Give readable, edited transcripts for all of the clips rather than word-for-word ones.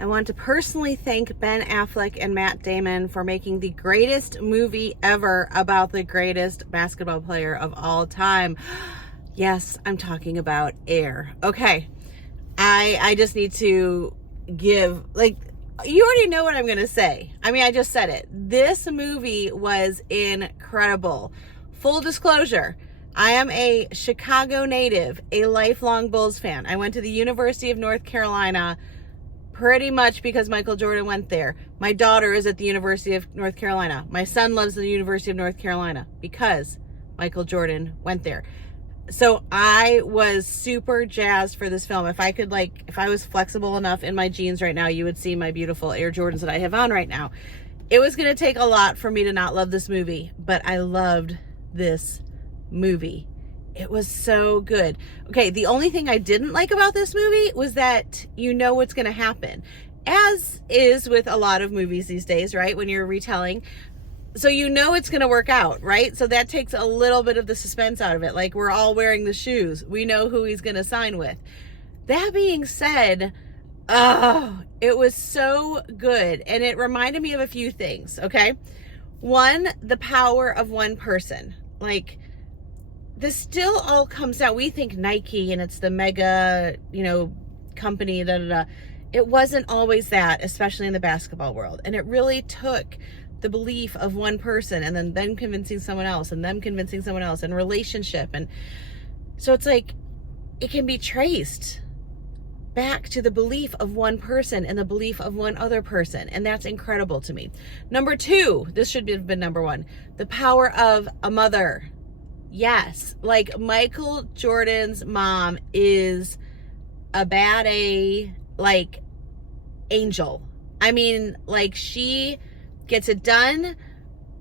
I want to personally thank Ben Affleck and Matt Damon for making the greatest movie ever about the greatest basketball player of all time. Yes, I'm talking about Air. Okay, I just need to give, like, you already know what I'm going to say. I mean, I just said it. This movie was incredible. Full disclosure, I am a Chicago native, a lifelong Bulls fan. I went to the University of North Carolina pretty much because Michael Jordan went there. My daughter is at the University of North Carolina. My son loves the University of North Carolina because Michael Jordan went there. So I was super jazzed for this film. If I was flexible enough in my jeans right now, you would see my beautiful Air Jordans that I have on right now. It was going to take a lot for me to not love this movie, but I loved this movie. It was so good. Okay, the only thing I didn't like about this movie was that you know what's going to happen. As is with a lot of movies these days, right? When you're retelling. So you know it's going to work out, right? So that takes a little bit of the suspense out of it. Like, we're all wearing the shoes. We know who he's going to sign with. That being said, it was so good. And it reminded me of a few things, okay? One, the power of one person. Like, this still all comes out. We think Nike and it's the mega, company, It wasn't always that, especially in the basketball world. And it really took the belief of one person and then them convincing someone else and them convincing someone else and relationship. And so it's like, it can be traced back to the belief of one person and the belief of one other person. And that's incredible to me. Number two, this should have been number one, the power of a mother. Yes, like Michael Jordan's mom is a bad A, like, angel. I mean, like, she gets it done,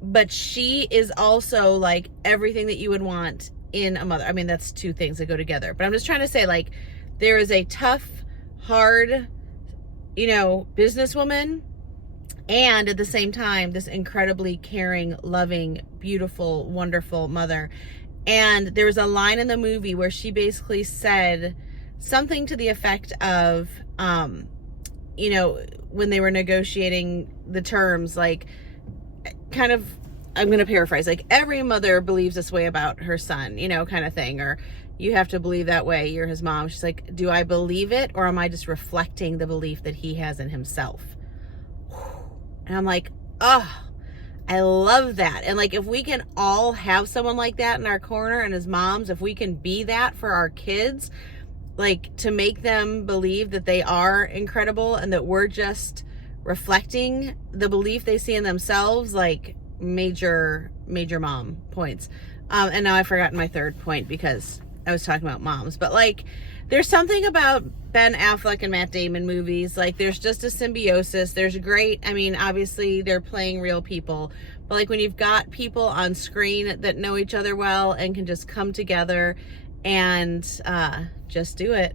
but she is also like everything that you would want in a mother. I mean, that's two things that go together. But I'm just trying to say, like, there is a tough, hard, businesswoman, and at the same time, this incredibly caring, loving, beautiful, wonderful mother. And there was a line in the movie where she basically said something to the effect of, when they were negotiating the terms, like, kind of, I'm going to paraphrase, like, every mother believes this way about her son, kind of thing, or you have to believe that way, you're his mom. She's like, do I believe it, or am I just reflecting the belief that he has in himself? And I'm like, I love that. And, like, if we can all have someone like that in our corner, and as moms, if we can be that for our kids, like, to make them believe that they are incredible and that we're just reflecting the belief they see in themselves, like, major mom points. And now I've forgotten my third point because I was talking about moms. But, like, there's something about Ben Affleck and Matt Damon movies. Like, there's just a symbiosis. There's great, I mean, obviously they're playing real people. But, like, when you've got people on screen that know each other well and can just come together and just do it,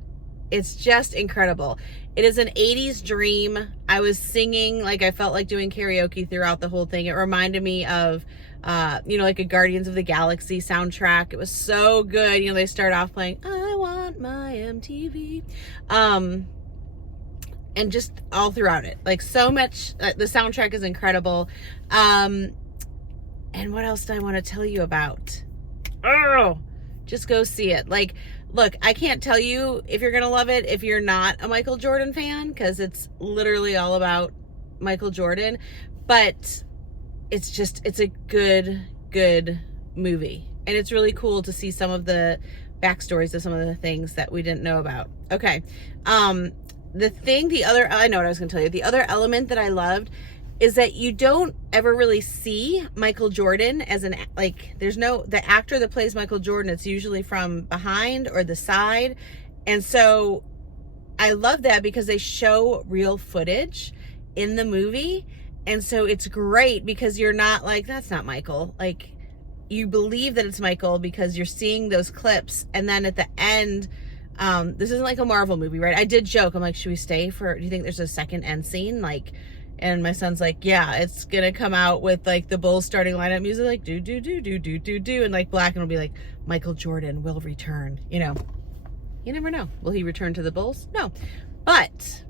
it's just incredible. It is an 80s dream. I was singing, like, I felt like doing karaoke throughout the whole thing. It reminded me of like a Guardians of the Galaxy soundtrack. It was so good. They start off playing I Want My MTV, and just all throughout it, like, so much. The soundtrack is incredible. And what else do I want to tell you about? Just go see it. Like, look, I can't tell you if you're gonna love it if you're not a Michael Jordan fan, because it's literally all about Michael Jordan, but it's a good movie. And it's really cool to see some of the backstories of some of the things that we didn't know about. Okay. I know what I was going to tell you. The other element that I loved is that you don't ever really see Michael Jordan as the actor that plays Michael Jordan, it's usually from behind or the side. And so I love that because they show real footage in the movie. And so it's great because you're not like, that's not Michael. Like, you believe that it's Michael because you're seeing those clips. And then at the end, this isn't like a Marvel movie, right? I did joke. I'm like, should we stay do you think there's a second end scene? Like, and my son's like, yeah, it's going to come out with, like, the Bulls starting lineup music, like, do, do, do, do, do, do, do. And, like, black, and it'll be like, Michael Jordan will return. You never know. Will he return to the Bulls? No. But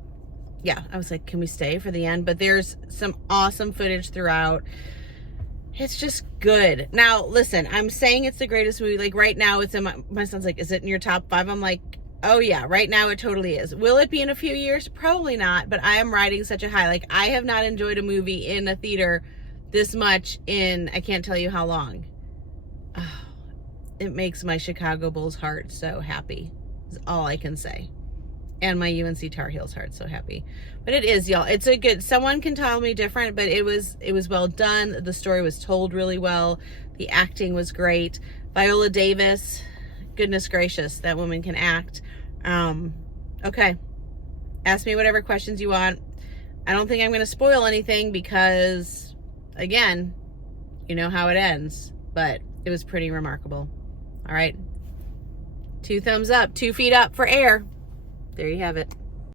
yeah, I was like, can we stay for the end? But there's some awesome footage throughout. It's just good. Now, listen, I'm saying it's the greatest movie. Like right now, it's in my son's like, is it in your top 5? I'm like, oh yeah, right now it totally is. Will it be in a few years? Probably not, but I am riding such a high. Like I have not enjoyed a movie in a theater this much in, I can't tell you how long. Oh, it makes my Chicago Bulls heart so happy, is all I can say. And my UNC Tar Heels heart so happy. But it is, y'all. It's a good, someone can tell me different, but it was well done. The story was told really well. The acting was great. Viola Davis, goodness gracious, that woman can act. Okay. Ask me whatever questions you want. I don't think I'm going to spoil anything because, again, you know how it ends. But it was pretty remarkable. All right. 2 thumbs up, 2 feet up for air. There you have it.